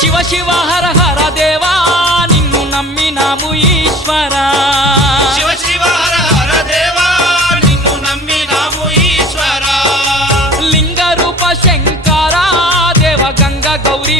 శివ శివ హర హర దేవా నిన్ను నమ్మినాము ఈశ్వరా శివ శివ హర హర దేవా నిన్ను నమ్మినాము ఈశ్వరా లింగ రూప శంకరా దేవ గంగ గౌరీ